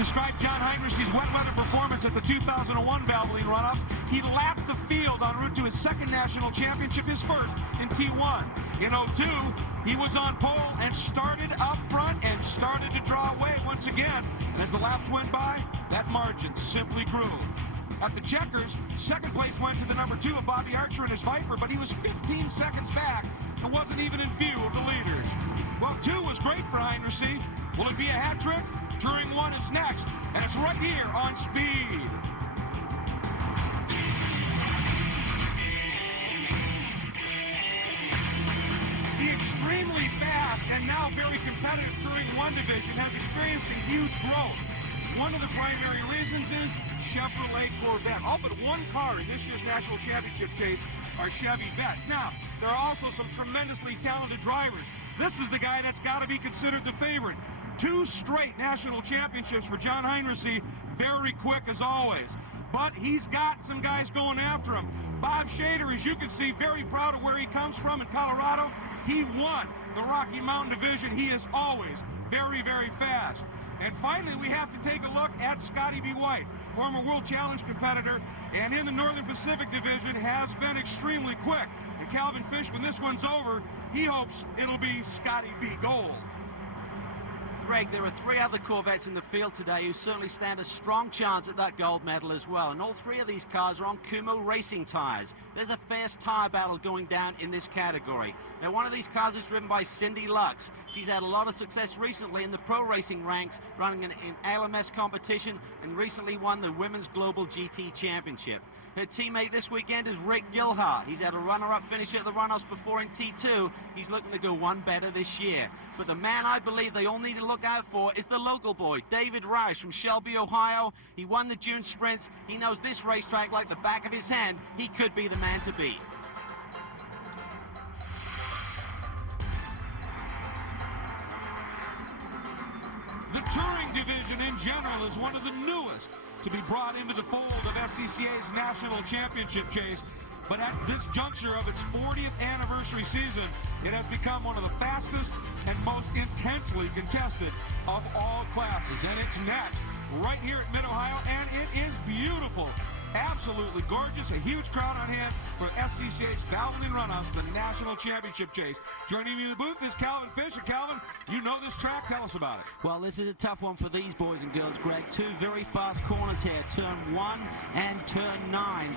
described John Heinrich's wet weather performance at the 2001 Valvoline Runoffs. He lapped the field en route to his second national championship, his first in T1. In 02, he was on pole and started up front and started to draw away once again. And as the laps went by, that margin simply grew. At the Checkers, second place went to the number 2 of Bobby Archer and his Viper, but he was 15 seconds back and wasn't even in view of the leaders. Well, 2 was great for Heinrich. Will it be a hat trick? Touring 1 is next, and it's right here on Speed. The extremely fast and now very competitive Touring 1 division has experienced a huge growth. One of the primary reasons is Chevrolet Corvette. All but one car in this year's national championship chase are Chevy Vettes. Now, there are also some tremendously talented drivers. This is the guy that's got to be considered the favorite. 2 straight national championships for John Heinrich, very quick as always. But he's got some guys going after him. Bob Shader, as you can see, very proud of where he comes from in Colorado. He won the Rocky Mountain Division. He is always very, very fast. And finally, we have to take a look at Scotty B. White, former World Challenge competitor, and in the Northern Pacific Division has been extremely quick. And Calvin Fish, when this one's over, he hopes it'll be Scotty B. Gold. Greg, there are 3 other Corvettes in the field today who certainly stand a strong chance at that gold medal as well. And all 3 of these cars are on Kumo racing tires. There's a fierce tire battle going down in this category. Now, one of these cars is driven by Cindy Lux. She's had a lot of success recently in the pro racing ranks, running in LMS competition, and recently won the Women's Global GT Championship. Her teammate this weekend is Rick Gilhart. He's had a runner-up finish at the Runoffs before in T2. He's looking to go one better this year. But the man I believe they all need to look out for is the local boy, David Roush from Shelby, Ohio. He won the June sprints. He knows this racetrack like the back of his hand. He could be the man to beat. The Touring division in general is one of the newest to be brought into the fold of SCCA's national championship chase. But at this juncture of its 40th anniversary season, it has become one of the fastest and most intensely contested of all classes. And it's next, right here at Mid-Ohio, and it is beautiful. Absolutely gorgeous. A huge crowd on hand for SCCA's Valvoline Runoffs, the national championship chase. Joining me in the booth is Calvin Fish. And Calvin, you know this track. Tell us about it. Well, this is a tough one for these boys and girls, Greg. 2 very fast corners here. Turn 1 and turn 9.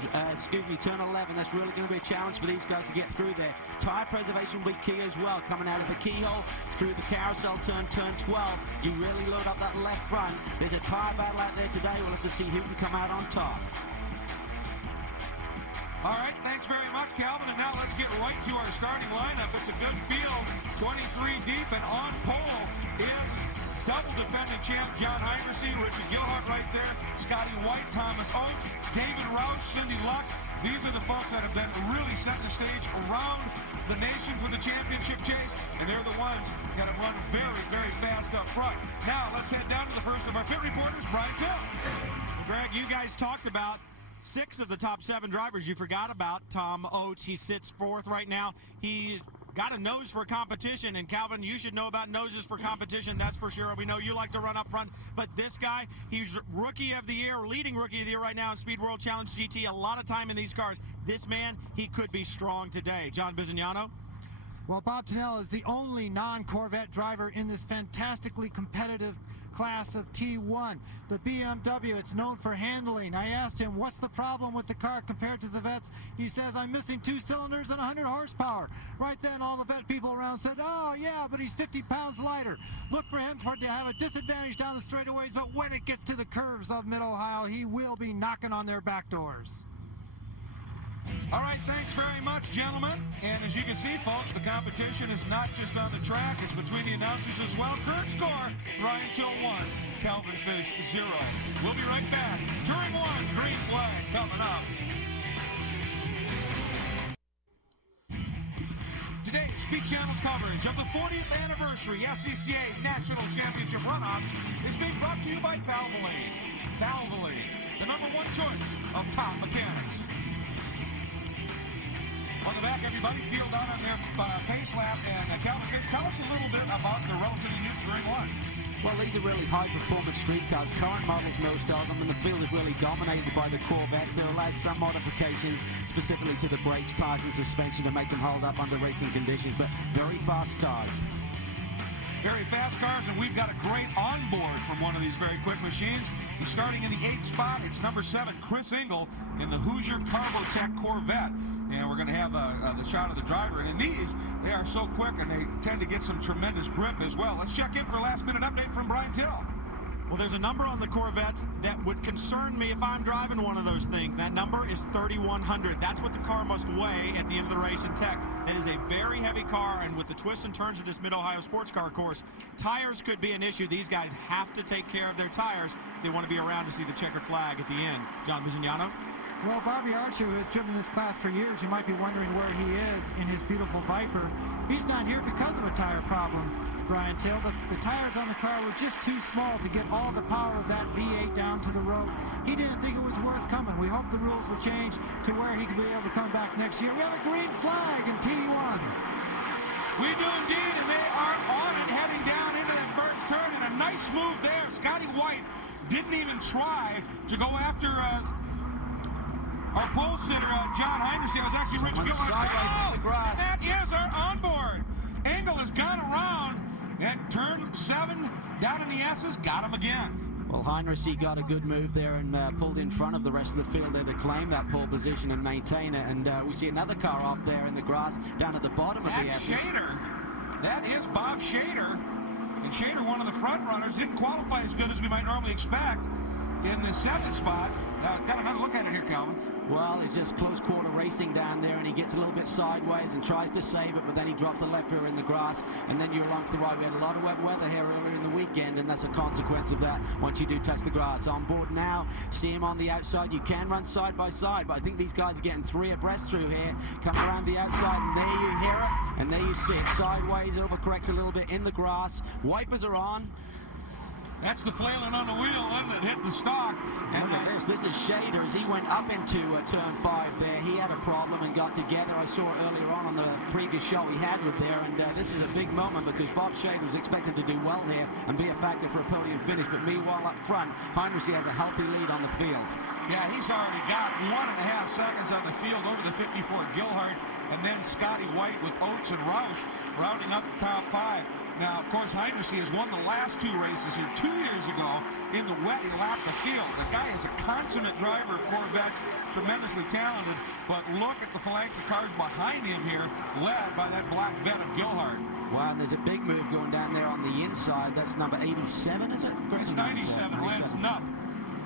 Turn 11. That's really going to be a challenge for these guys to get through there. Tire preservation will be key as well. Coming out of the keyhole through the carousel turn 12. You really load up that left front. There's a tire battle out there today. We'll have to see who can come out on top. All right, thanks very much, Calvin. And now let's get right to our starting lineup. It's a good field, 23 deep, and on pole is double defending champ John Heinrich, Richard Gilhart right there, Scotty White, Thomas Oates, David Roush, Cindy Lux. These are the folks that have been really setting the stage around the nation for the championship chase, and they're the ones that have run very, very fast up front. Now, let's head down to the first of our pit reporters, Brian Till. Greg, you guys talked about 6 of the top 7 drivers. You forgot about Tom Oates. He sits 4th right now. He got a nose for competition, and Calvin, you should know about noses for competition, that's for sure. We know you like to run up front, but this guy, he's Rookie of the Year, leading Rookie of the Year right now in Speed World Challenge GT. A lot of time in these cars. This man, he could be strong today. John Bizignano? Well, Bob Tennell is the only non-Corvette driver in this fantastically competitive class of T1. The BMW, it's known for handling. I asked him, what's the problem with the car compared to the Vettes? He says, I'm missing 2 cylinders and 100 horsepower. Right then, all the Vette people around said, oh, yeah, but he's 50 pounds lighter. Look for him to have a disadvantage down the straightaways, but when it gets to the curves of Mid-Ohio, he will be knocking on their back doors. All right, thanks very much, gentlemen. And as you can see, folks, the competition is not just on the track, it's between the announcers as well. Current score, Brian Till 1, Calvin Fish 0. We'll be right back. Touring 1, green flag coming up. Today's Speed Channel coverage of the 40th anniversary SCCA National Championship Runoffs is being brought to you by Valvoline. Valvoline, the #1 choice of top mechanics. Welcome back, everybody. Field out on their pace lap. And Calvin Fish, tell us a little bit about the relatively new Touring 1. Well, these are really high-performance street cars, current models, most of them, and the field is really dominated by the Corvettes. They're allowed some modifications, specifically to the brakes, tires, and suspension to make them hold up under racing conditions, but very fast cars. Very fast cars, and we've got a great onboard from one of these very quick machines. He's starting in the 8th spot. It's number 7, Chris Engel, in the Hoosier Carbotech Corvette. And we're going to have the shot of the driver. And in these, they are so quick, and they tend to get some tremendous grip as well. Let's check in for a last-minute update from Brian Till. Well, there's a number on the Corvettes that would concern me if I'm driving one of those things. That number is 3,100. That's what the car must weigh at the end of the race in Tech. That is a very heavy car, and with the twists and turns of this Mid-Ohio sports car course, tires could be an issue. These guys have to take care of their tires if they want to be around to see the checkered flag at the end. John Bisognano? Well, Bobby Archer, who has driven this class for years, you might be wondering where he is in his beautiful Viper. He's not here because of a tire problem, Brian Till. The tires on the car were just too small to get all the power of that V8 down to the road. He didn't think it was worth coming. We hope the rules will change to where he can be able to come back next year. We have a green flag in T1. We do indeed, and they are on it, heading down into that first turn, and a nice move there. Scotty White didn't even try to go after our pole sitter, John Heinrich. Was actually Rich Gilbert. Sideways in the grass. That is our onboard. Engel has gone around, and turn 7 down in the S's, got him again. Well, Heinrich got a good move there and pulled in front of the rest of the field there to claim that pole position and maintain it. And we see another car off there in the grass down at the bottom of the That's S's. Shader. That is Bob Shader. And Shader, one of the front runners, didn't qualify as good as we might normally expect in the 7th spot. Got another look at it here, Calvin. Well, it's just close quarter racing down there, and he gets a little bit sideways and tries to save it, but then he drops the left rear in the grass, and then you're on for the right. We had a lot of wet weather here earlier in the weekend, and that's a consequence of that once you do touch the grass. On board now, see him on the outside. You can run side by side, but I think these guys are getting 3 abreast through here. Come around the outside, and there you hear it, and there you see it. Sideways, overcorrects a little bit in the grass. Wipers are on. That's the flailing on the wheel, isn't it? Hit the stock. And look at this. This is Shader as he went up into turn 5 there. He had a problem and got together. I saw it earlier on the previous show he had with there. And this is a big moment because Bob Shader was expected to do well there and be a factor for a podium finish. But meanwhile, up front, Heinrich has a healthy lead on the field. Yeah, he's already got 1.5 seconds on the field over the 54 Gilhart. And then Scotty White with Oates and Roush rounding up the top 5. Now, of course, Heinrich has won the last 2 races here 2 years ago in the wet. He lapped the field. The guy is a consummate driver of Corvettes, tremendously talented. But look at the phalanx of cars behind him here, led by that black vet of Gilhart. Wow, and there's a big move going down there on the inside. That's number 87, is it? It's 97, Lance Nupp.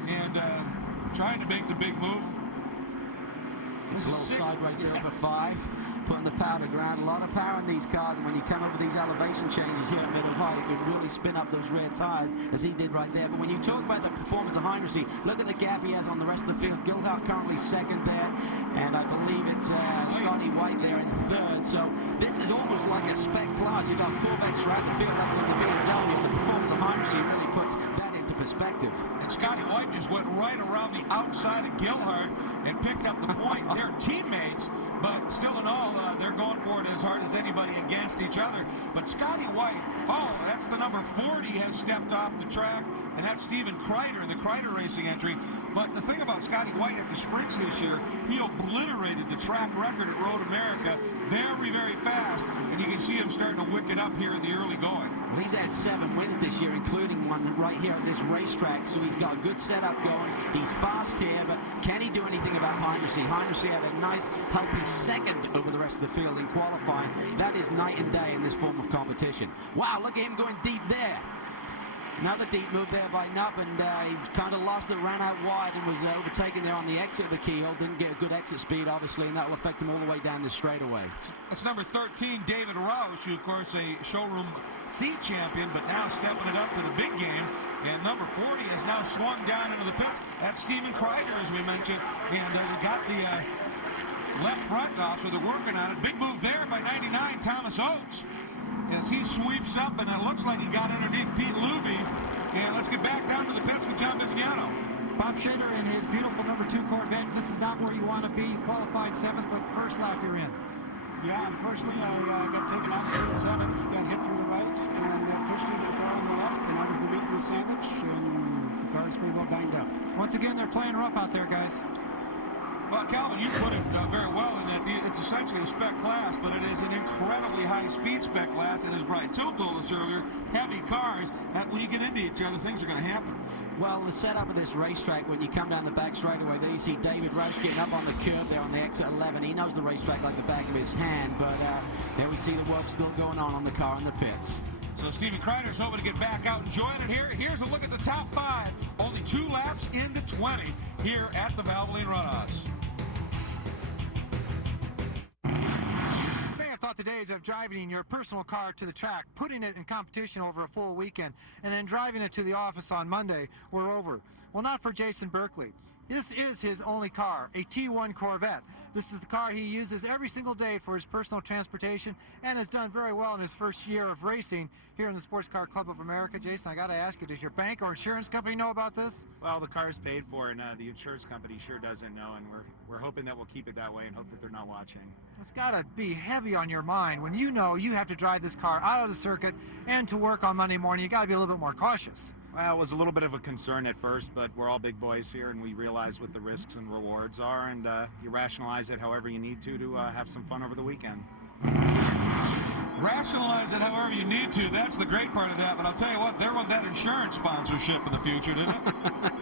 And trying to make the big move. It's a little sideways there for 5, putting the power to ground. A lot of power in these cars, and when you come over these elevation changes here at Mid-Ohio, you can really spin up those rear tires, as he did right there. But when you talk about the performance of Heinrich, look at the gap he has on the rest of the field. Gilhart currently 2nd there, and I believe it's Scotty White there in 3rd. So this is almost like a spec class. You've got Corvettes throughout the field, like the BMW. The performance of Heinrich really puts that into perspective. And Scotty White just went right around the outside of Gilhart and picked up the point. They're teammates, but still in all, they're going for it as hard as anybody against each other. But Scotty White, that's the number 40 has stepped off the track, and that's Stephen Kreider in the Kreider Racing entry. But the thing about Scotty White at the sprints this year, he obliterated the track record at Road America very, very fast, and you can see him starting to wick it up here in the early going. Well, he's had 7 wins this year, including one right here at this racetrack, so he's got a good setup going. He's fast here, but can he do anything about Heinrich? Heinrich had a nice, healthy 2nd over the rest of the field in qualifying. That is night and day in this form of competition. Wow, look at him going deep there. Another deep move there by Nupp, and he kind of lost it, ran out wide, and was overtaken there on the exit of the keyhole. Didn't get a good exit speed, obviously, and that will affect him all the way down the straightaway. It's number 13, David Roush, who, of course, a showroom C champion, but now stepping it up to the big game. And number 40 has now swung down into the pits. That's Stephen Kreider, as we mentioned, and they got the left front off, so they're working on it. Big move there by 99, Thomas Oates, as he sweeps up, and it looks like he got underneath Pete Luby. And let's get back down to the pits with John Bisognano. Bob Shader in his beautiful number 2 Corvette. This is not where you want to be. You qualified 7th, but first lap you're in. Yeah, unfortunately, I got taken out of the 7th, got hit from the right, and pushed into the car on the left, and I was the sandwich, and the car's pretty well banged up. Once again, they're playing rough out there, guys. Well, Calvin, you put it very well in that it's essentially a spec class, but it is an incredibly high-speed spec class, and as Brian told us earlier, heavy cars, that when you get into each other, things are going to happen. Well, the setup of this racetrack, when you come down the back straightaway, there you see David Rush getting up on the curb there on the exit 11. He knows the racetrack like the back of his hand, but there we see the work still going on the car in the pits. So Stevie Kreider's hoping to get back out and join it here. Here's a look at the top 5. Only 2 laps into 20 here at the Valvoline Runoffs. You may have thought the days of driving your personal car to the track, putting it in competition over a full weekend, and then driving it to the office on Monday were over. Well, not for Jason Berkeley. This is his only car, a T1 Corvette. This is the car he uses every single day for his personal transportation and has done very well in his first year of racing here in the Sports Car Club of America. Jason, I got to ask you, does your bank or insurance company know about this? Well, the car's paid for, and the insurance company sure doesn't know, and we're hoping that we'll keep it that way and hope that they're not watching. It's got to be heavy on your mind when you know you have to drive this car out of the circuit and to work on Monday morning. You got to be a little bit more cautious. Well, it was a little bit of a concern at first, but we're all big boys here, and we realize what the risks and rewards are, and you rationalize it however you need to have some fun over the weekend. Rationalize it however you need to. That's the great part of that. But I'll tell you what, there went that insurance sponsorship in the future, didn't it?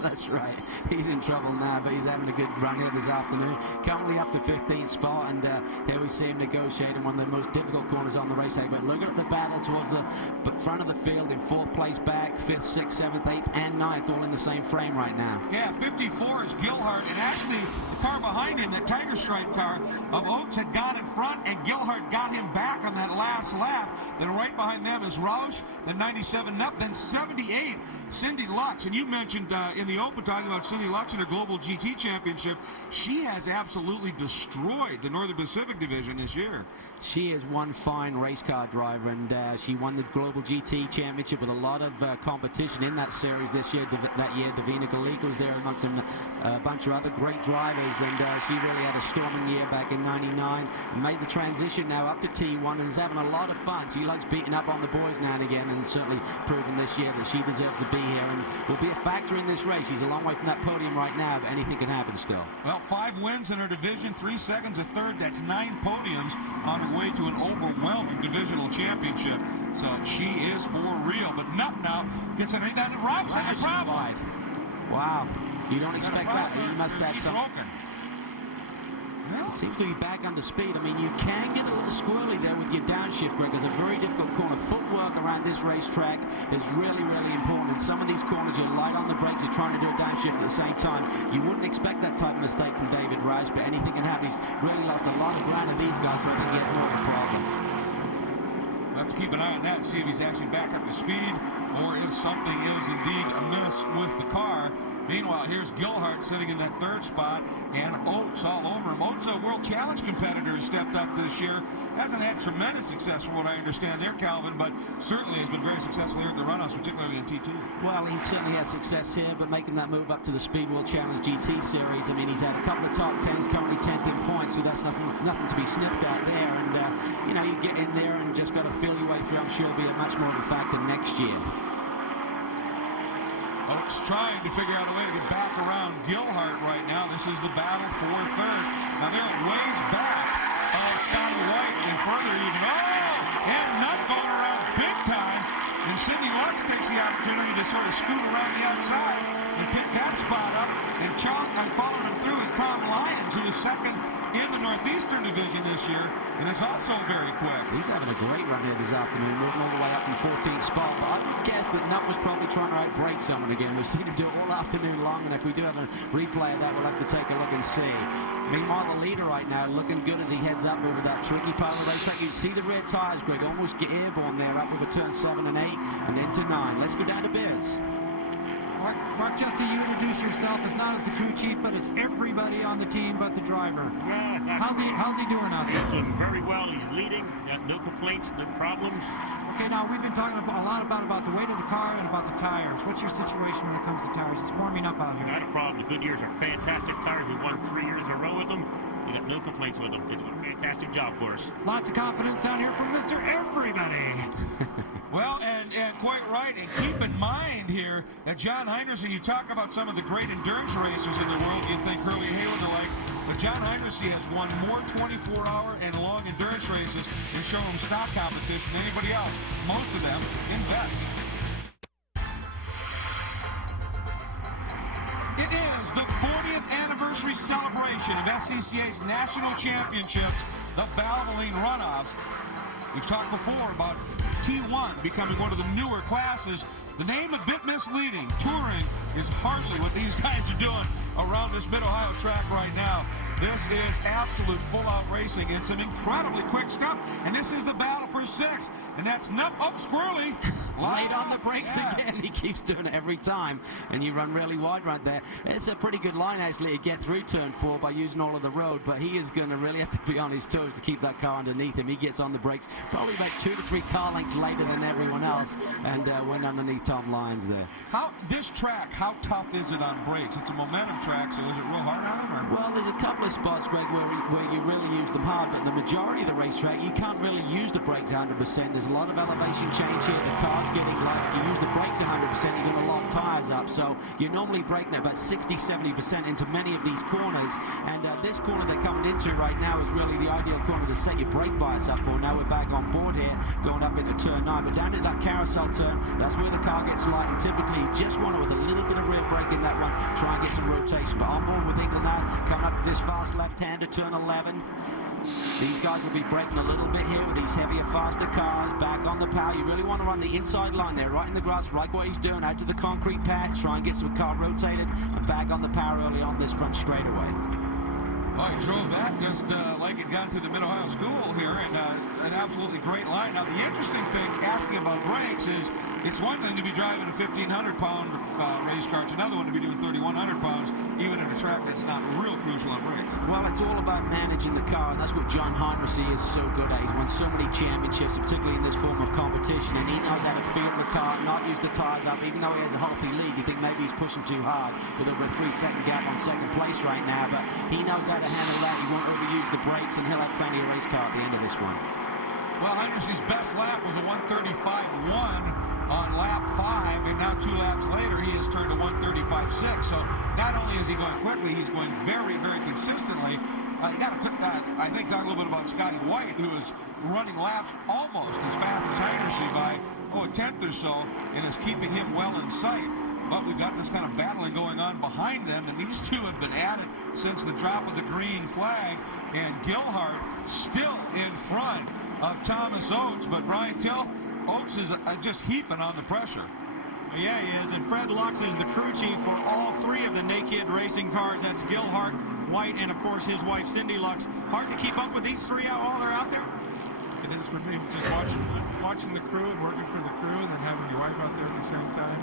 That's right. He's in trouble now, but he's having a good run here this afternoon. Currently up to 15th spot, and here we see him negotiating one of the most difficult corners on the racetrack. But look at the battle towards the front of the field in 4th place back, 5th, 6th, 7th, 8th, and 9th, all in the same frame right now. Yeah, 54 is Gilhart, and actually the car behind him, that Tiger Stripe car of Oates, had got in front, and Gilhart got him back on that last lap. Then right behind them is Roush, then 97 up, then 78, Cindy Lux. And you mentioned in the Open talking about Cindy Lux in her Global GT Championship. She has absolutely destroyed the Northern Pacific Division this year. She is one fine race car driver, and she won the Global GT Championship with a lot of competition in that series this year. That year, Davina Galika was there amongst a bunch of other great drivers, and she really had a storming year back in '99 and made the transition now up to T1 and is having a lot of fun. She likes beating up on the boys now and again, and certainly proven this year that she deserves to be here and will be a factor in this race. She's a long way from that podium right now, but anything can happen still. Well, 5 wins in her division, 3 seconds, a third. That's 9 podiums on her way to an overwhelming divisional championship. So she is for real. But Nutt now gets underneath that. Rob has a problem. Wow. You don't expect that. You must have some. Broken. It seems to be back under speed. I mean, you can get a little squirrely there with your downshift, Greg. It's a very difficult corner. Footwork around this racetrack is really, really important. In some of these corners, you're light on the brakes. You're trying to do a downshift at the same time. You wouldn't expect that type of mistake from David Roush, but anything can happen. He's really lost a lot of ground to these guys, so I think he has more of a problem. We'll have to keep an eye on that and see if he's actually back up to speed or if something is indeed amiss with the car. Meanwhile, here's Gilhart sitting in that 3rd spot, and Oates all over him. Oates, a World Challenge competitor, has stepped up this year. Hasn't had tremendous success from what I understand there, Calvin, but certainly has been very successful here at the Runoffs, particularly in T2. Well, he certainly has success here, but making that move up to the Speed World Challenge GT Series, I mean, he's had a couple of top 10s, currently 10th in points, so that's nothing to be sniffed at there. And, you know, you get in there and just got to feel your way through. I'm sure it'll be a much more of a factor next year. Oates trying to figure out a way to get back around Gilhart right now. This is the battle for 3rd. Now they're ways back of Scotty White and further even. Oh! And Nutt going around big time. And Cindy Lux takes the opportunity to sort of scoot around the outside and pick that spot up. And following him through is Tom Lyons, who is 2nd in the Northeastern Division this year, and is also very quick. He's having a great run here this afternoon, moving all the way up from 14th spot. But I would guess that Nutt was probably trying to outbrake someone again. We've seen him do it all afternoon long, and if we do have a replay of that, we'll have to take a look and see. Meanwhile, the leader right now looking good as he heads up over that tricky part of the racetrack. You see the rear tires, Greg, almost get airborne there up over turn 7 and 8 and into 9. Let's go down to Biz. Mark Justy, you introduce yourself as not as the crew chief, but as everybody on the team but the driver. Yeah, How's he doing out there? He's doing very well. He's leading. Got no complaints, no problems. Okay, now we've been talking a lot about the weight of the car and about the tires. What's your situation when it comes to tires? It's warming up out here. Not a problem. The Goodyears are fantastic tires. We won 3 years in a row with them. We got no complaints with them. They do a fantastic job for us. Lots of confidence down here from Mr. Everybody. Well, and quite right. And keep in mind here, that John Heinrichsey, you talk about some of the great endurance racers in the world, you think Hurley Haywood alike, but John Heinrichsey has won more 24-hour and long endurance races in showroom stock competition than anybody else, most of them in vets. It is the 40th anniversary celebration of SCCA's national championships, the Valvoline Runoffs. We've talked before about T1 becoming one of the newer classes. The name a bit misleading. Touring is hardly what these guys are doing around this Mid-Ohio track right now. This is absolute full-out racing and some incredibly quick stuff. And this is the battle for sixth. And that's Squirrely. Late on the brakes again. He keeps doing it every time. And you run really wide right there. It's a pretty good line, actually, to get through turn 4 by using all of the road. But he is going to really have to be on his toes to keep that car underneath him. He gets on the brakes probably about 2 to 3 car lengths later than everyone else. And went underneath Tom Lyons there. This track, how tough is it on brakes? It's a momentum track, so is it real hard on him? Well, there's a couple of spots, Greg, where you really use them hard, but the majority of the racetrack, you can't really use the brakes 100%. There's a lot of elevation change here. The car's getting light. If you use the brakes 100%, you're going to lock tires up. So you're normally braking at about 60-70% into many of these corners. And this corner they're coming into right now is really the ideal corner to set your brake bias up for. Now we're back on board here, going up into turn 9. But down in that carousel turn, that's where the car gets light. And typically, you just want to, with a little bit of rear brake in that one, try and get some rotation. But on board with Engel now, coming up this fast left-hander, turn 11. These guys will be braking a little bit here with these heavier, faster cars. Back on the power. You really want to run the inside line there, right in the grass, right what he's doing, out to the concrete pad. Try and get some car rotated and back on the power early on this front straightaway. Well, he drove that just like it got to the Mid-Ohio School here, and an absolutely great line. Now, the interesting thing, asking about brakes, is it's one thing to be driving a 1,500-pound race car. It's another one to be doing 3,100 pounds, even in a track that's not real crucial on brakes. Well, it's all about managing the car, and that's what John Heinrichsey is so good at. He's won so many championships, particularly in this form of competition, and he knows how to feel the car, not use the tires up. Even though he has a healthy lead, you think maybe he's pushing too hard with over a 3-second gap on second place right now, but he knows how to handle that. He won't overuse the brakes, and he'll have plenty of race car at the end of this one. Well, Heinrichsey's best lap was a 1:35.1 on lap 5, and now 2 laps later, he has turned to 1:35.6. So not only is he going quickly, he's going very, very consistently. You got to, I think, talk a little bit about Scotty White, who is running laps almost as fast as Heinrichsey by a tenth or so, and is keeping him well in sight. But we've got this kind of battling going on behind them, and these two have been at it since the drop of the green flag. And Gilhart still in front of Thomas Oates, but Brian Till, Oates is just heaping on the pressure. Yeah, he is, and Fred Lux is the crew chief for all 3 of the Naked racing cars. That's Gilhart, White, and of course his wife Cindy Lux. Hard to keep up with these 3 while they're out there? It is for me, just watching the crew and working for the crew, and then having your wife out there at the same time.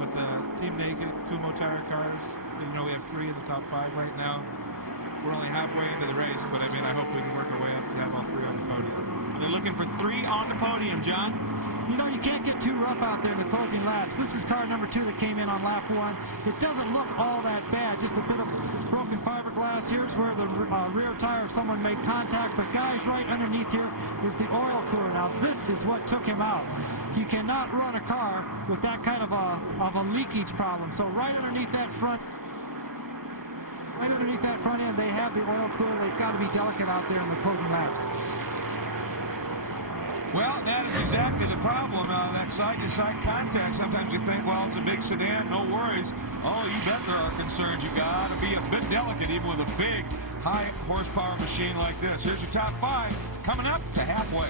With the Team Naked, Kumo Tire cars, we have 3 in the top 5 right now. We're only halfway into the race, but I mean, I hope we can work our way up to have all 3 on the podium. They're looking for 3 on the podium, John. You know, you can't get too rough out there in the closing laps. This is car number 2 that came in on lap 1. It doesn't look all that bad, just a bit of broken fiberglass. Here's where the rear tire of someone made contact, but guys, right underneath here is the oil cooler. Now, this is what took him out. You cannot run a car with that kind of a leakage problem. So right underneath that front end, they have the oil cooler. They've got to be delicate out there in the closing laps. Well, that is exactly the problem. That side-to-side contact. Sometimes you think, well, it's a big sedan, no worries. Oh, you bet there are concerns. You got to be a bit delicate, even with a big, high-horsepower machine like this. Here's your top 5 coming up to halfway.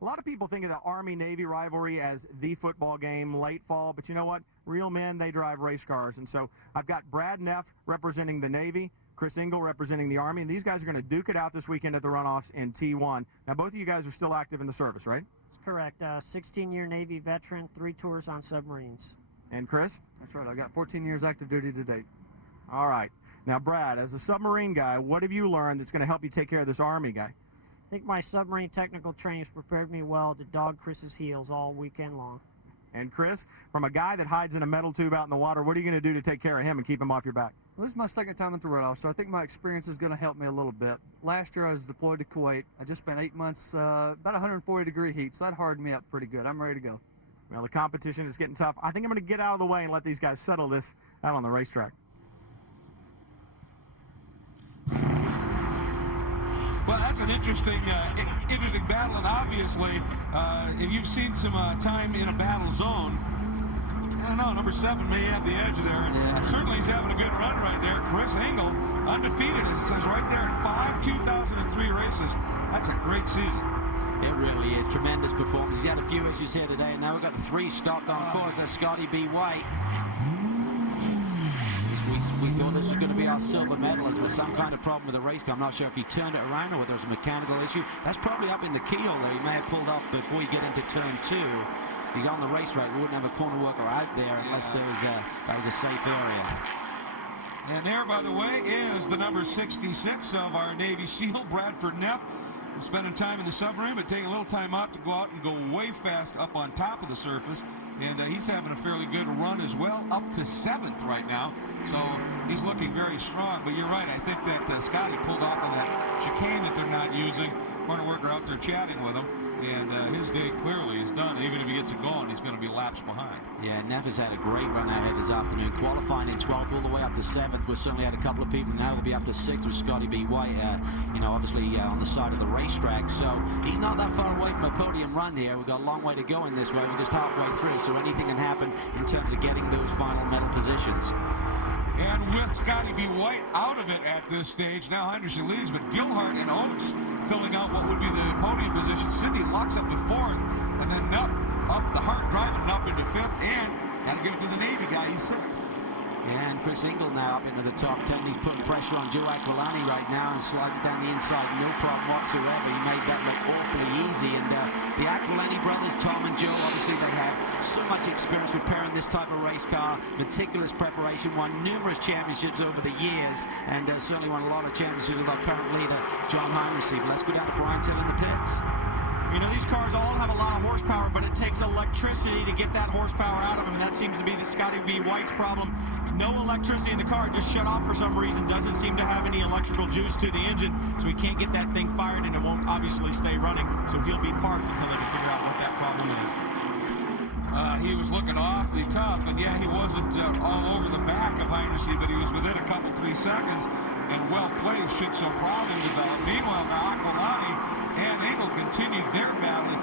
A lot of people think of the Army-Navy rivalry as the football game, late fall, but you know what? Real men, they drive race cars. And so I've got Brad Neff representing the Navy, Chris Engel representing the Army, and these guys are going to duke it out this weekend at the Runoffs in T1. Now, both of you guys are still active in the service, right? That's correct. 16-year Navy veteran, 3 tours on submarines. And Chris? That's right. I got 14 years active duty to date. All right. Now, Brad, as a submarine guy, what have you learned that's going to help you take care of this Army guy? I think my submarine technical training has prepared me well to dog Chris's heels all weekend long. And Chris, from a guy that hides in a metal tube out in the water, what are you going to do to take care of him and keep him off your back? Well, this is my second time at the Runoffs, so I think my experience is going to help me a little bit. Last year I was deployed to Kuwait. I just spent 8 months, about 140-degree heat, so that hardened me up pretty good. I'm ready to go. Well, the competition is getting tough. I think I'm going to get out of the way and let these guys settle this out on the racetrack. Well, that's an interesting battle, and obviously, if you've seen some time in a battle zone, I don't know, number 7 may have the edge there. And certainly he's having a good run right there. Chris Engel, undefeated, as it says right there, in 5 2003 races. That's a great season. It really is. Tremendous performance. He's had a few issues here today, and now we've got the 3 stopped on course. There's Scotty B. White. We thought this was going to be our silver medalist, but some kind of problem with the race car. I'm not sure if he turned it around or whether it was a mechanical issue. That's probably up in the keel there. He may have pulled up before you get into turn 2. If he's on the racetrack, we wouldn't have a corner worker out there unless there was that was a safe area. And there, by the way, is the number 66 of our Navy SEAL, Bradford Neff. Spending time in the submarine, but taking a little time out to go out and go way fast up on top of the surface. And he's having a fairly good run as well, up to 7th right now. So he's looking very strong. But you're right, I think that Scotty pulled off of that chicane that they're not using. Corner worker out there chatting with him. And his day clearly is done. Even if he gets it going, he's going to be laps behind. Yeah, Neff has had a great run out here this afternoon, qualifying in 12th all the way up to 7th. We've certainly had a couple of people now will be up to 6th with Scotty B. White, obviously on the side of the racetrack. So he's not that far away from a podium run here. We've got a long way to go in this way. We're just halfway through, so anything can happen in terms of getting those final medal positions. And with Scotty B. White out of it at this stage, now Henderson leads, but Gilhart and Oates filling out what would be the podium position. Sidney Lux up to 4th, and then up the Hart driving up into 5th, and got to give it to the Navy guy, he's 6th. And Chris Engel now up into the top 10. He's putting pressure on Joe Aquilani right now and slides it down the inside. No problem whatsoever. He made that look awfully easy. And the Aquilani brothers, Tom and Joe, obviously they have so much experience repairing this type of race car. Meticulous preparation, won numerous championships over the years, and certainly won a lot of championships with our current leader, John Heinrichs. But let's go down to Brian Till in the pits. You know, these cars all have a lot of horsepower, but it takes electricity to get that horsepower out of them, and that seems to be that Scotty B. White's problem. No electricity in the car, just shut off for some reason, doesn't seem to have any electrical juice to the engine, so he can't get that thing fired, and it won't obviously stay running, so he'll be parked until they can figure out what that problem is. He was looking awfully tough, and yeah, he wasn't all over the back of Heinrichs, but he was within a couple, 3 seconds, and well played should some problem develop. Meanwhile, Aquilani and Engel continue their battle,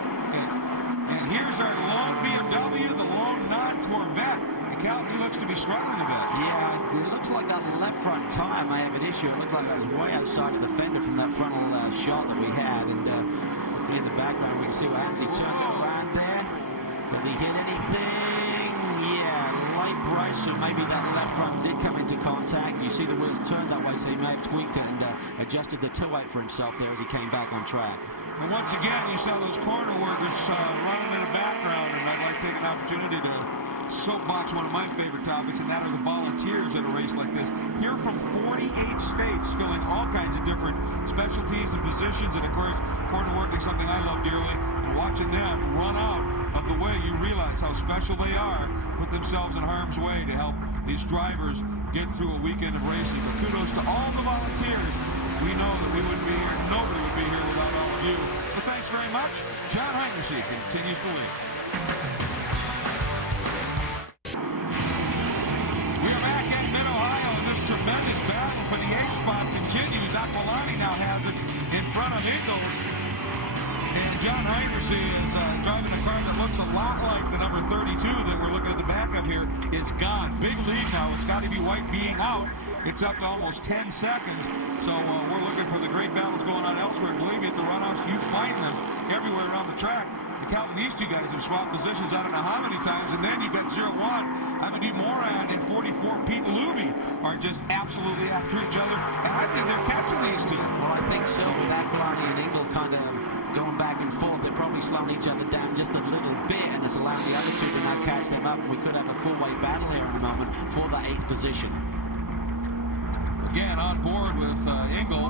and here's our lone BMW, the lone non-Corvette. Calvin, he looks to be struggling a bit. Yeah, it looks like that left front tire may have an issue. It looked like that was way outside of the fender from that frontal shot that we had. And hopefully in the background we can see what happens. He turns it around there. Does he hit anything? Yeah, light brush, so maybe that left front did come into contact. You see the wheels turned that way, so he may have tweaked it and adjusted the toe weight for himself there as he came back on track. And once again, you saw those corner workers running in the background, and I'd like to take an opportunity to soapbox one of my favorite topics, and that are the volunteers at a race like this. Here from 48 states, filling all kinds of different specialties and positions, and of course, corner working, something I love dearly, and watching them run out of the way, you realize how special they are, put themselves in harm's way to help these drivers get through a weekend of racing. But kudos to all the volunteers. We know that we wouldn't be here, nobody would be here without all of you. So thanks very much. John Heinrichs continues to lead. We are back in Mid-Ohio, and this tremendous battle for the 8th spot continues. Aquilani now has it in front of Ingalls. And John Heinrichs is driving the car that looks a lot like the number 32 that we're looking at the back of here is gone. Big lead now. It's got to be White being out. It's up to almost 10 seconds. So we're looking for the great battles going on elsewhere. Believe me, at the runoffs, you find them everywhere around the track. And Calvin, these two guys have swapped positions I don't know how many times. And then you've got 01, Amadou Moran, and 44 Pete Luby are just absolutely after each other. And I think they're catching these two. Well, I think so. With Aquilani and Engel kind of going back and forth, they're probably slowing each other down just a little bit, and it's allowing the other two to now catch them up. And we could have a four-way battle here in a moment for that 8th position. Again, on board with Engel,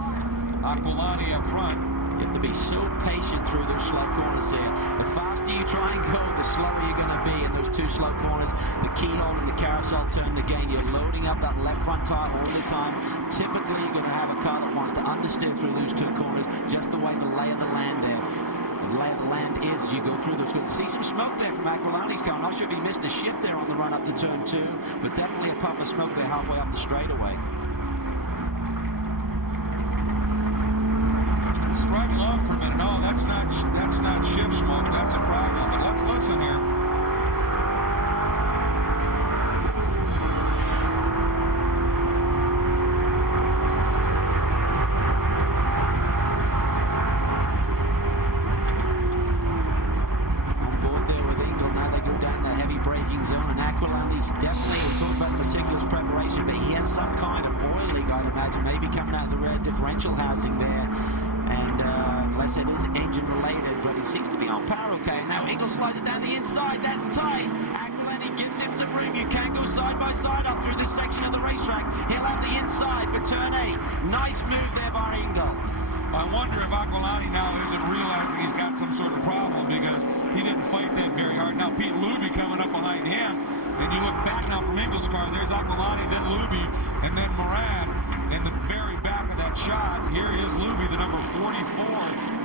Aquilani up front, You have to be so patient through those slow corners here. The faster you try and go, the slower you're going to be in those two slow corners. The keyhole and the carousel turn again. You're loading up that left front tire all the time. Typically, you're going to have a car that wants to understeer through those two corners, just the way the lay of the land there. The lay of the land is as you go through those corners. See some smoke there from Aquilani's car. I'm not sure if he missed a shift there on the run up to turn 2, but definitely a puff of smoke there halfway up the straightaway. It's right along for a minute. No, that's not shift smoke. That's a problem. But let's listen here. On board there with Engel. Now they go down that heavy braking zone, and Aquilani's definitely, we'll talk about the meticulous preparation, but he has some kind of oil leak, I'd imagine, maybe coming out of the rear differential housing there. And unless it is engine related, but he seems to be on power okay. Now Engel slides it down the inside, that's tight. Aquilani gives him some room. You can go side by side up through this section of the racetrack. He'll have the inside for turn 8. Nice move there by Engel. I wonder if Aquilani now isn't realizing he's got some sort of problem because he didn't fight that very hard. Now Pete Luby coming up behind him, and you look back now from Engel's car, there's Aquilani, then Luby, and then Moran in the very back of that shot. Here is Luby, the number 44.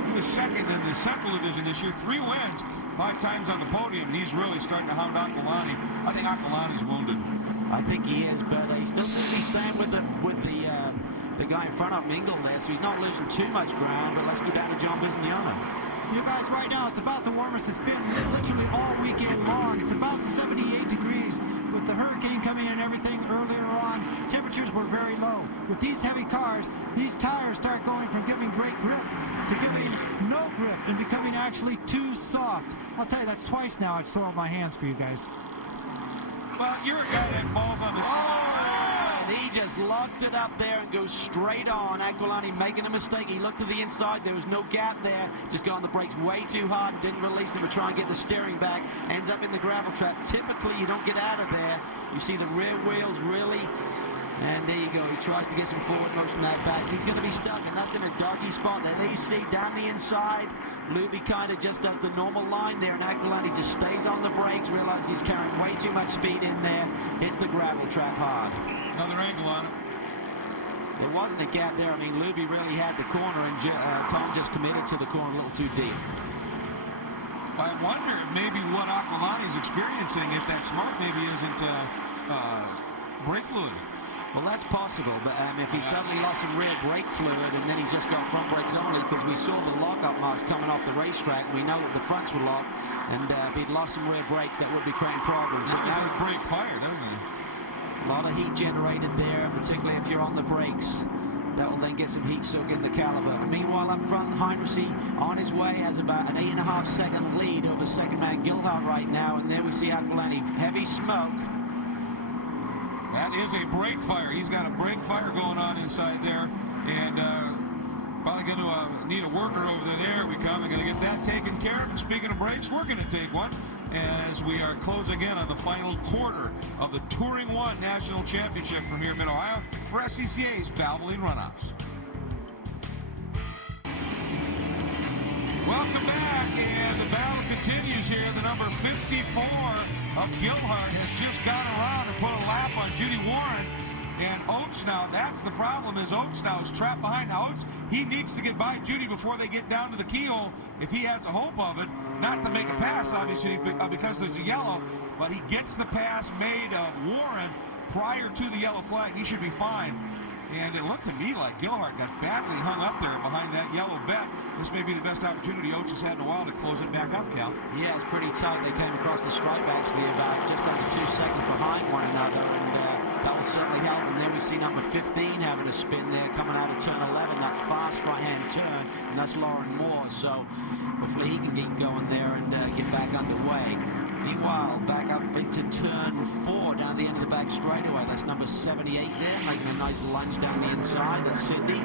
He was second in the Central Division this year, 3 wins, 5 times on the podium. He's really starting to hound Aquilani. I think Aquilani's wounded. I think he is, but he still seems to be staying with the guy in front of him, Engel there, so he's not losing too much ground. But let's go down to John Bisognano. You guys, right now, it's about the warmest it's been literally all weekend long. It's about 78 degrees. With the hurricane coming in and everything earlier on, temperatures were very low. With these heavy cars, these tires start going from giving great grip to giving no grip and becoming actually too soft. I'll tell you, that's twice now I've soiled my hands for you guys. Well, you're a guy that falls on the And he just locks it up there and goes straight on. Aquilani making a mistake. He looked to the inside. There was no gap there. Just got on the brakes way too hard and didn't release them to try and get the steering back. Ends up in the gravel trap. Typically, you don't get out of there. You see the rear wheels really. And there you go. He tries to get some forward motion that back. He's going to be stuck, and that's in a dodgy spot there. There you see down the inside. Luby kind of just does the normal line there, and Aquilani just stays on the brakes, realizes he's carrying way too much speed in there. Hits the gravel trap hard. Another angle on it. There wasn't a gap there. I mean, Luby really had the corner, and Tom just committed to the corner a little too deep. I wonder if maybe what Aquilani's experiencing, if that smoke maybe isn't brake fluid. Well, that's possible, but if he suddenly lost some rear brake fluid and then he's just got front brakes only, because we saw the lockup marks coming off the racetrack, and we know that the fronts were locked, and if he'd lost some rear brakes, that would be creating problems. But now his brake fire, doesn't he? A lot of heat generated there, particularly if you're on the brakes. That will then get some heat soak in the caliber. Meanwhile, up front, Heinrichs on his way has about an 8.5 second lead over second man Gilhart right now, and there we see Aquilani, heavy smoke. That is a brake fire. He's got a brake fire going on inside there, and probably going to need a worker over there. We come. We're going to get that taken care of. And speaking of brakes, we're going to take one as we are closing in on the final quarter of the Touring 1 National Championship from here in Mid-Ohio for SCCA's Valvoline Runoffs. Welcome back, and the battle continues here. The number 54 of Gilhart has just got around and put a lap on Judy Warren. And Oates now, that's the problem, is Oates now is trapped behind. Now Oates, he needs to get by Judy before they get down to the keyhole if he has a hope of it. Not to make a pass, obviously, because there's a yellow, but he gets the pass made of Warren prior to the yellow flag. He should be fine. And it looked to me like Gilhart got badly hung up there behind that yellow vet. This may be the best opportunity Oates has had in a while to close it back up, Cal. Yeah, it's pretty tight. They came across the stripe actually about just under 2 seconds behind one another, and that will certainly help. And then we see number 15 having a spin there coming out of turn 11, that fast right-hand turn, and that's Lauren Moore. So hopefully he can keep going there and get back underway. Meanwhile, back up into turn 4 down the end of the back straightaway. That's number 78 there, making a nice lunge down the inside. That's Cindy.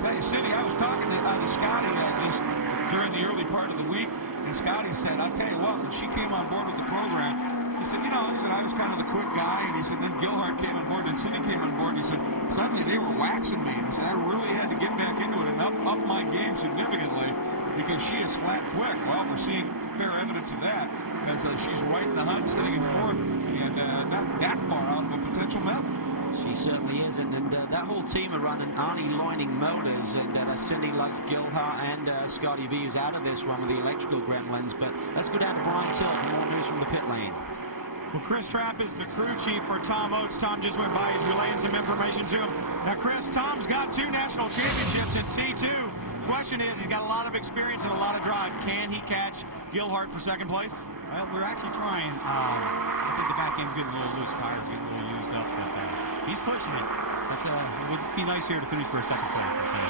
Tell you, Cindy, I was talking to Scotty just during the early part of the week, and Scotty said, I'll tell you what, when she came on board with the program, he said, I was kind of the quick guy, and he said, then Gilhart came on board, and Cindy came on board, and he said, suddenly they were waxing me, and he said, I really had to get back into it, and time significantly because she is flat quick. Well, we're seeing fair evidence of that as she's right in the hunt, sitting in fourth, and not that far out of a potential medal. She certainly isn't, and that whole team are running Arnie Lining motors, and Cindy Lux, Gilhart, and Scotty V is out of this one with the electrical gremlins. But let's go down to Brian Till for more news from the pit lane. Well, Chris Trapp is the crew chief for Tom Oates. Tom just went by. He's relaying some information to him. Now, Chris, Tom's got 2 national championships in T2. Question is, he's got a lot of experience and a lot of drive. Can he catch Gilhart for second place? Well, we're actually trying. I think the back end's getting a little loose. Tires getting a little used up, but he's pushing it. But it would be nice here to finish for a second place. Okay.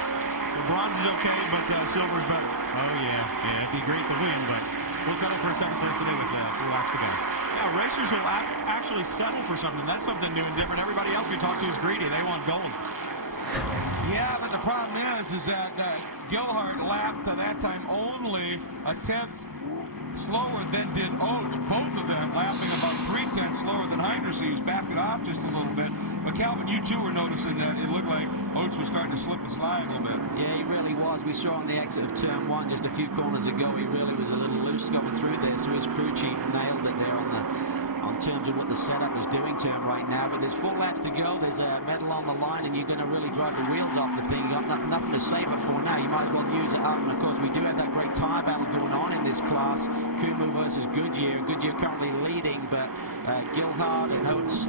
So bronze is okay, but silver's better. Oh, yeah. It'd be great to win, but we'll settle for a second place today with 4 laps to go. Yeah, racers will actually settle for something. That's something new and different. Everybody else we talk to is greedy. They want gold. Yeah, but the problem is that Gilhart lapped to that time only a 10th slower than did Oates. Both of them lapping about 3/10 slower than Heinrichs, who's backed it off just a little bit. But Calvin, you too were noticing that it looked like Oates was starting to slip and slide a little bit. Yeah, he really was. We saw on the exit of turn 1 just a few corners ago, he really was a little loose going through there. So his crew chief nailed it there on terms of what the setup was doing to him right now. But there's 4 laps to go. There's a medal on the line, and you're going to really drive the wheels off the thing. You've got nothing to save it for now. You might as well use it up. And of course, we do have that great tyre battle going on in this class. Kumu versus Goodyear. Goodyear currently leading, but Gilhart and Oates,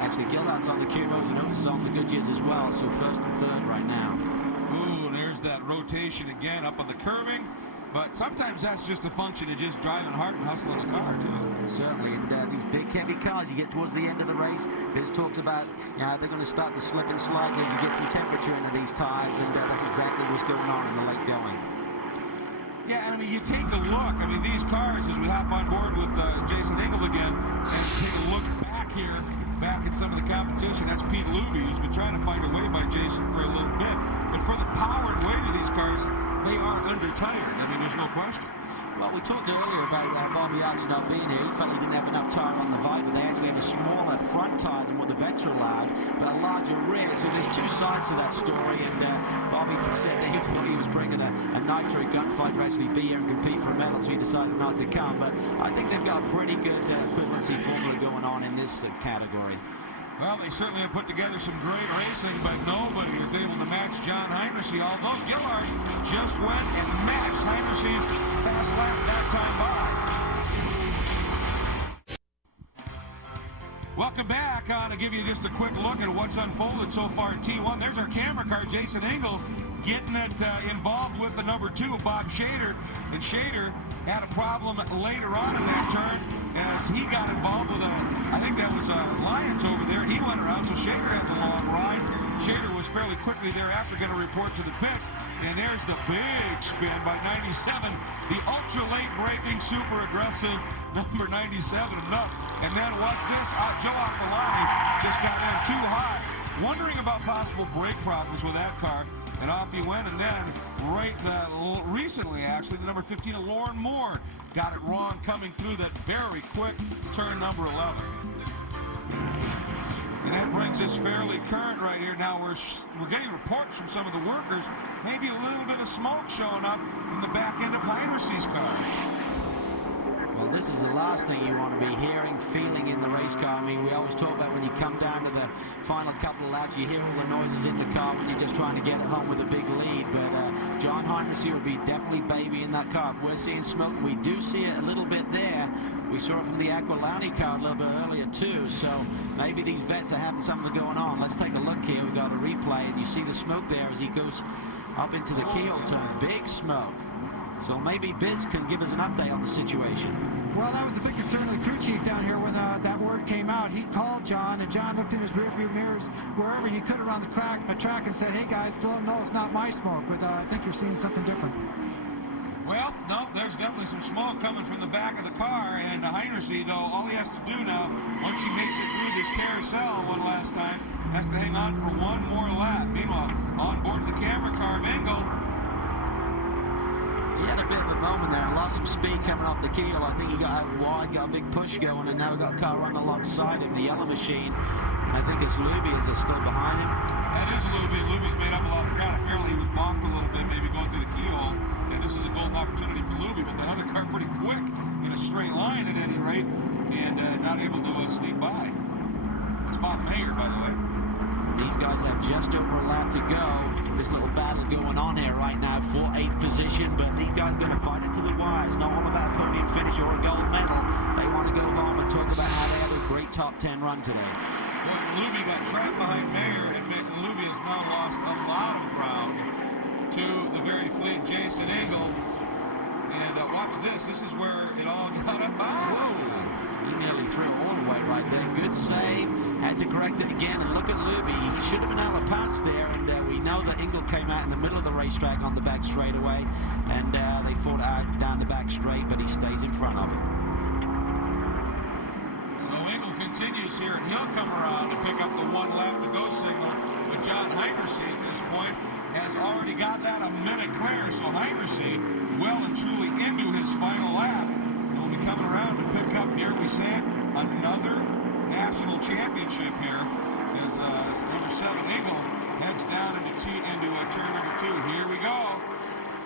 actually Gilhart's on the Kumos and Oates is on the Goodyears as well. So first and third right now. Ooh, there's that rotation again up on the curving. But sometimes that's just a function of just driving hard and hustling a car, too. Certainly, and these big, heavy cars, you get towards the end of the race, Biz talks about, they're going to start to slip and slide as you get some temperature into these tires, and that's exactly what's going on in the late going. Yeah, and I mean, you take a look. I mean, these cars, as we hop on board with Jason Engel again, and take a look back here, back at some of the competition. That's Pete Luby, who's been trying to find a way by Jason for a little bit. But for the power and weight of these cars, they are under-tired. I mean, there's no question. Well, we talked earlier about Bobby Archer not being here. He felt he didn't have enough tyre on the Viper. They actually have a smaller front tyre than what the vets are allowed, but a larger rear. So there's 2 sides to that story. And Bobby said that he thought he was bringing a nitro gunfight to actually be here and compete for a medal, so he decided not to come. But I think they've got a pretty good equivalency formula going on in this category. Well, they certainly have put together some great racing, but nobody is able to match John Heinrichs, although Gilhart just went and matched Heinrichs' fast lap that time by. Welcome back. To give you just a quick look at what's unfolded so far in T1. There's our camera car, Jason Engel, getting it involved with the number 2, Bob Shader. And Shader had a problem later on in that turn as he got involved with I think that was Lyons over there, and he went around, so Shader had the long ride. Shader was fairly quickly thereafter going to report to the pits, and there's the big spin by 97, the ultra-late braking, super aggressive number 97, and then watch this, Joe off the line, just got in too high. Wondering about possible brake problems with that car, and off he went, and then recently, actually, the number 15 of Lauren Moore got it wrong coming through that very quick turn number 11. And that brings us fairly current right here. Now we're getting reports from some of the workers, maybe a little bit of smoke showing up in the back end of Heinrichs' car. Well, this is the last thing you want to be hearing, feeling in the race car. I mean, we always talk about when you come down to the final couple of laps, you hear all the noises in the car when you're just trying to get it home with a big lead. But John Heinrichs will be definitely babying that car. If we're seeing smoke, and we do see it a little bit there. We saw it from the Aquilani car a little bit earlier too. So maybe these vets are having something going on. Let's take a look here. We've got a replay, and you see the smoke there as he goes up into the keyhole turn. Big smoke. So maybe Biz can give us an update on the situation. Well, that was the big concern of the crew chief down here when that word came out. He called John, and John looked in his rearview mirrors wherever he could around the track and said, "Hey guys, let them know it's not my smoke." But I think you're seeing something different. Well, no, there's definitely some smoke coming from the back of the car, and Heinrichs, though, all he has to do now, once he makes it through this carousel one last time, has to hang on for one more lap. Meanwhile, on board the camera car of Engel, he had a bit of a moment there, lost some speed coming off the keel. I think he got out wide, got a big push going, and now we've got a car running alongside him, the yellow machine. And I think it's Luby, is it still behind him? That is Luby. Luby's made up a lot of ground. Apparently he was balked a little bit, maybe going through the lead by. It's Bob Mayer, by the way. These guys have just over a lap to go. This little battle going on here right now for 8th position, but these guys are going to fight it to the wire. It's not all about a podium finish or a gold medal. They want to go home and talk about how they had a great top 10 run today. Well, Luby got trapped behind Mayer, and Luby has now lost a lot of ground to the very fleet Jason Engel. And watch this. This is where it all got up. Whoa! He nearly threw it all the way right there. Good save. Had to correct it again. And look at Luby. He should have been able to pounce there. And we know that Engel came out in the middle of the racetrack on the back straightaway. And they fought out down the back straight, but he stays in front of him. So Engel continues here, and he'll come around to pick up the 1 lap to go signal. But John Heimersee at this point has already got that a minute clear. So Heimersee well and truly into his final lap. He'll be coming around to pick up, dare we say it, another national championship here as number 7 Engel heads down into turn number 2. Here we go.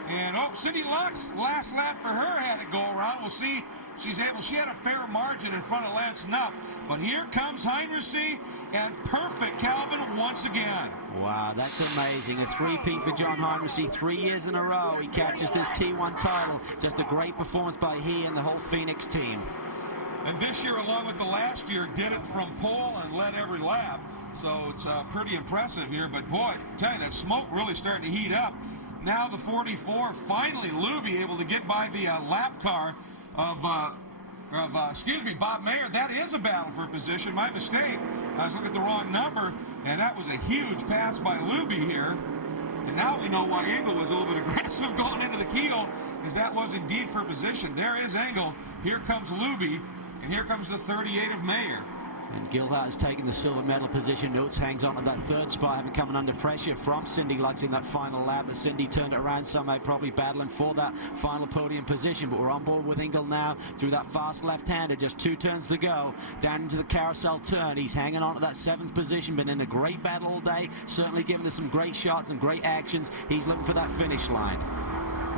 And Cindy Lux, last lap for her had to go around. We'll see. She had a fair margin in front of Lance Knupp. But here comes Heimersee, and perfect Calvin once again. Wow, that's amazing. A 3-peat for John Heimersee. 3 years in a row, he captures this T1 title. Just a great performance by he and the whole Phoenix team. And this year, along with the last year, did it from pole and led every lap. So it's pretty impressive here. But boy, I tell you, that smoke really starting to heat up. Now the 44, finally Luby able to get by the lap car of Bob Mayer. That is a battle for position. My mistake. I was looking at the wrong number, and that was a huge pass by Luby here. And now we know why Engel was a little bit aggressive going into the keel, because that was indeed for position. There is Engel. Here comes Luby, and here comes the 38 of Mayer. And Gilhart has taken the silver medal position. Notes hangs on to that 3rd spot, having coming under pressure from Cindy Lux in that final lap. But Cindy turned it around somehow, probably battling for that final podium position. But we're on board with Engel now through that fast left-hander. Just 2 turns to go. Down into the carousel turn. He's hanging on to that 7th position. Been in a great battle all day. Certainly giving us some great shots and great actions. He's looking for that finish line.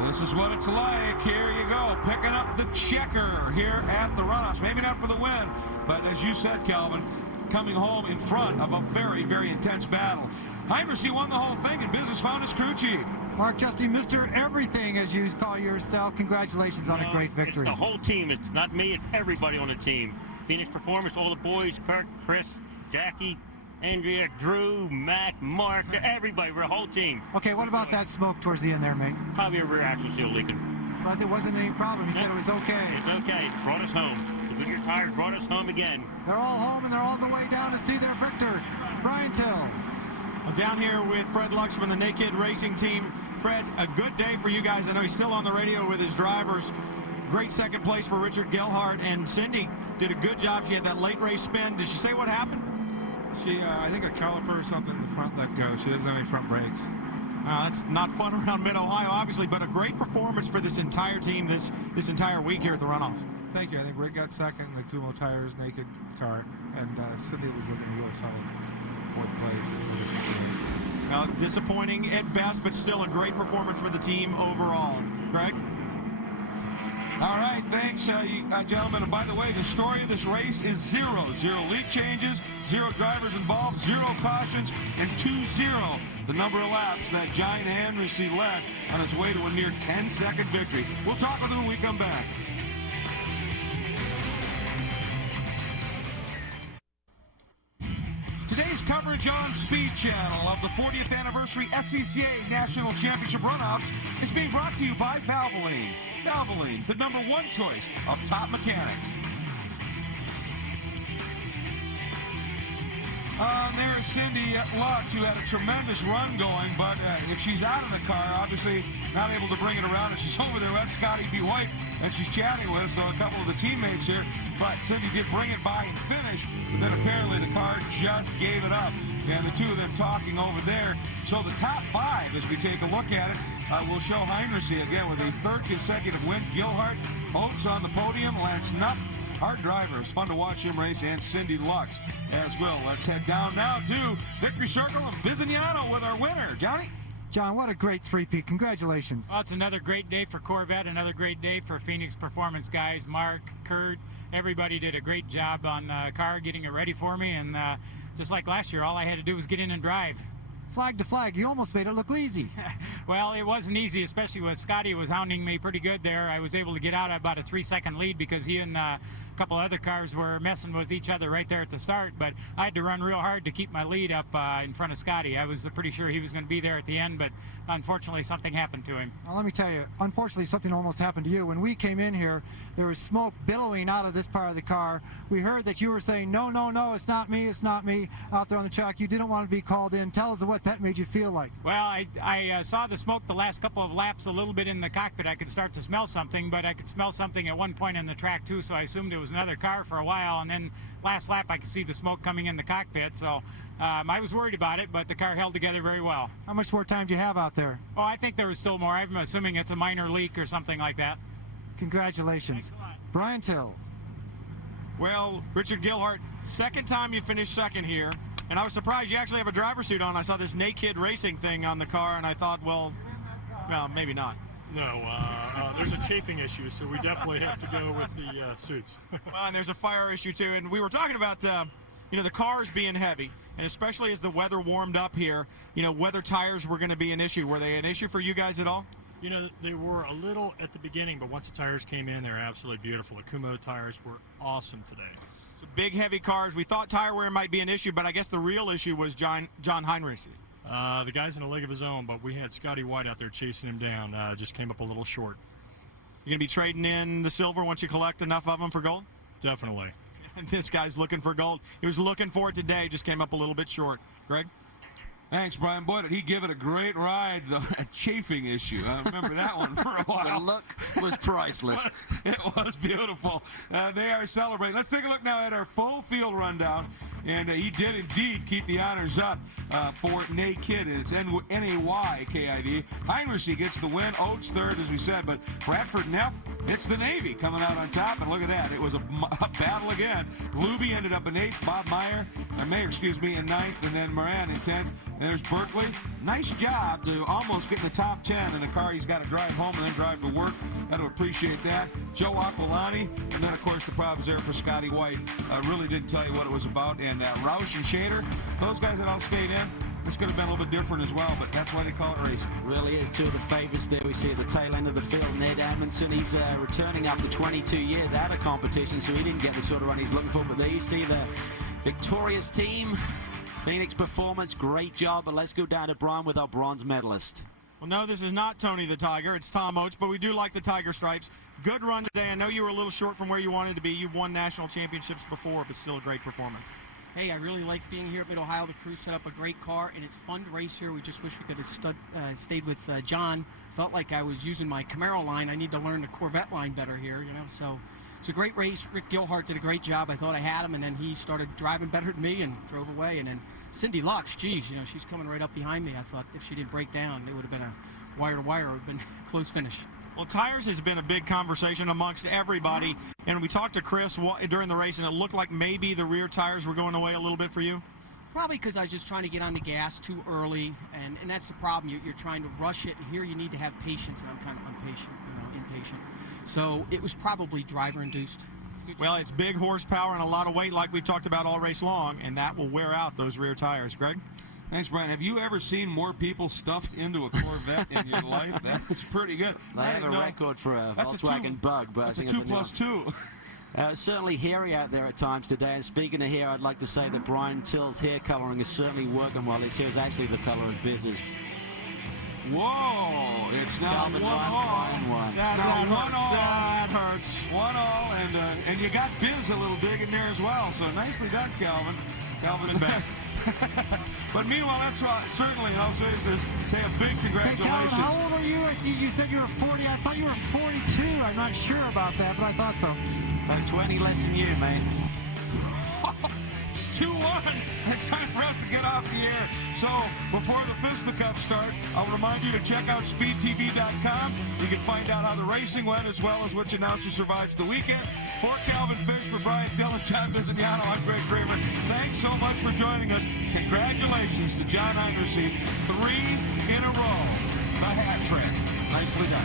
This is what it's like. Here you go, picking up the checker here at the Runoffs. Maybe not for the win, but as you said, Calvin, coming home in front of a very, very intense battle. Heimersee won the whole thing, and business found his crew chief. Mark Justy, Mr. Everything, as you call yourself. Congratulations on a great victory. It's the whole team. It's not me. It's everybody on the team. Phoenix Performance, all the boys, Kirk, Chris, Jackie, Andrea, Drew, Matt, Mark, everybody. We're a whole team. Okay, what about that smoke towards the end there, mate? Probably a rear axle seal leaking. But there wasn't any problem. He said it was okay. It's okay. Brought us home. The Goodyear tires brought us home again. They're all home, and they're all the way down to see their victor, Brian Till. I'm down here with Fred Lux from the Naked Racing Team. Fred, a good day for you guys. I know he's still on the radio with his drivers. Great 2nd place for Richard Gilhart, and Cindy did a good job. She had that late race spin. Did she say what happened? I think a caliper or something in the front let go. She doesn't have any front brakes. That's not fun around Mid-Ohio, obviously, but a great performance for this entire team this entire week here at the Runoffs. Thank you. I think Rick got 2nd in the Kumo Tires naked car, and Cindy was looking really solid 4th place. Well, disappointing at best, but still a great performance for the team overall. Greg? All right, thanks, gentlemen. And by the way, the story of this race is 0 lead changes, 0 drivers involved, 0 cautions, and 2-0. The number of laps that giant Heimersee led on his way to a near 10-second victory. We'll talk with him when we come back. Today's coverage on Speed Channel of the 40th anniversary SCCA National Championship Runoffs is being brought to you by Valvoline. Valvoline, the #1 choice of top mechanics. There's Cindy Lux, who had a tremendous run going, but if she's out of the car, obviously not able to bring it around, and she's over there at Scotty B. White, and she's chatting with, so a couple of the teammates here, but Cindy did bring it by and finish, but then apparently the car just gave it up, and the two of them talking over there. So the top 5, as we take a look at it, will show Heimersee again with a 3rd consecutive win. Gilhart, Oates on the podium, Lance Knupp, hard driver. It's fun to watch him race, and Cindy Lux as well. Let's head down now to Victory Circle and Bizignano with our winner. Johnny? John, what a great 3-peat. Congratulations. Well, it's another great day for Corvette, another great day for Phoenix Performance guys, Mark, Kurt, everybody did a great job on the car, getting it ready for me, and just like last year, all I had to do was get in and drive. Flag to flag, you almost made it look easy. Well, it wasn't easy, especially with Scotty was hounding me pretty good there. I was able to get out at about a 3-second lead because he and a couple other cars were messing with each other right there at the start, but I had to run real hard to keep my lead up in front of Scotty. I was pretty sure he was going to be there at the end, but unfortunately something happened to him. Now, let me tell you, unfortunately something almost happened to you. When we came in here, there was smoke billowing out of this part of the car. We heard that you were saying, no, no, no, it's not me, out there on the track. You didn't want to be called in. Tell us what that made you feel like. Well, I saw the smoke the last couple of laps a little bit in the cockpit. I could start to smell something, but I could smell something at one point in the track too, so I assumed it was another car for a while, and then last lap I could see the smoke coming in the cockpit, so I was worried about it, but the car held together very well. How much more time do you have out there? Oh, I think there was still more. I'm assuming it's a minor leak or something like that. Congratulations. Brian Till. Well, Richard Gilhart, second time you finished second here, and I was surprised you actually have a driver's suit on. I saw this naked racing thing on the car, and I thought, well, maybe not. No, there's a chafing issue, so we definitely have to go with the suits. Well, and there's a fire issue too, and we were talking about the cars being heavy, and especially as the weather warmed up here, whether tires were going to be an issue. Were they an issue for you guys at all? They were a little at the beginning, but once the tires came in, they were absolutely beautiful. The Kumo tires were awesome today. So big, heavy cars. We thought tire wear might be an issue, but I guess the real issue was John Heinrich. The guy's in a league of his own, but we had Scotty White out there chasing him down. Just came up a little short. You going to be trading in the silver once you collect enough of them for gold? Definitely. This guy's looking for gold. He was looking for it today, just came up a little bit short. Greg? Thanks, Brian. Boy, did he give it a great ride, a chafing issue. I remember that one for a while. The look was priceless. It was beautiful. They are celebrating. Let's take a look now at our full field rundown. And he did indeed keep the honors up for Naked, and it's N-A-Y-K-I-D. Heinrich gets the win. Oates third, as we said, but Bradford Neff, it's the Navy coming out on top, and look at that. It was a battle again. Luby ended up in 8th, Bob Mayer in 9th, and then Moran in 10th. And there's Berkeley. Nice job to almost get in the top 10 in a car he's got to drive home and then drive to work. Got to appreciate that. Joe Aquilani, and then, of course, the problems there for Scotty White. Really didn't tell you what it was about. And Roush and Shader, those guys that all stayed in, this could have been a little bit different as well, but that's why they call it racing. Really is. Two of the favorites there we see at the tail end of the field. Ned Amundsen, he's returning after 22 years out of competition, so he didn't get the sort of run he's looking for. But there you see the victorious team. Phoenix Performance, great job. But let's go down to Brian with our bronze medalist. Well, no, this is not Tony the Tiger. It's Tom Oates, but we do like the Tiger stripes. Good run today. I know you were a little short from where you wanted to be. You've won national championships before, but still a great performance. Hey, I really like being here at Mid-Ohio. The crew set up a great car, and it's fun to race here. We just wish we could have stayed with John. Felt like I was using my Camaro line. I need to learn the Corvette line better here, so it's a great race. Rick Gilhart did a great job. I thought I had him, and then he started driving better than me and drove away. And then Cindy Lux, geez, she's coming right up behind me. I thought if she didn't break down, it would have been a wire-to-wire. It would have been a close finish. Well, tires has been a big conversation amongst everybody, and we talked to Chris during the race, and it looked like maybe the rear tires were going away a little bit for you. Probably because I was just trying to get on the gas too early, and that's the problem. You're trying to rush it, and here you need to have patience, and I'm kind of impatient. So it was probably driver-induced. Well, it's big horsepower and a lot of weight like we've talked about all race long, and that will wear out those rear tires. Greg? Thanks, Brian. Have you ever seen more people stuffed into a Corvette in your life? That was pretty good. They have a record for a Volkswagen Bug, but that's I think a 2 plus 2. Certainly hairy out there at times today. And speaking of hair, I'd like to say that Brian Till's hair coloring is certainly working well. His hair is actually the color of Biz's. Whoa! It's now 1-1. That hurts. 1-0, and you got Biz a little dig in there as well. So nicely done, Calvin. Calvin and back. But meanwhile, that's certainly, I'll say a big congratulations. Hey, Calvin, how old are you? I see you said you were 40. I thought you were 42. I'm not sure about that, but I thought so. 20 less than you, man. It's 2-1. It's time for us to get off the air. So before the fisticuffs start, I'll remind you to check out speedtv.com. You can find out how the racing went as well as which announcer survives the weekend. For Calvin Fish, for Brian Dillon, John Bizignano, I'm Greg Kramer. Thanks so much for joining us. Congratulations to John Heinrich, 3 in a row. The hat trick. Nicely done.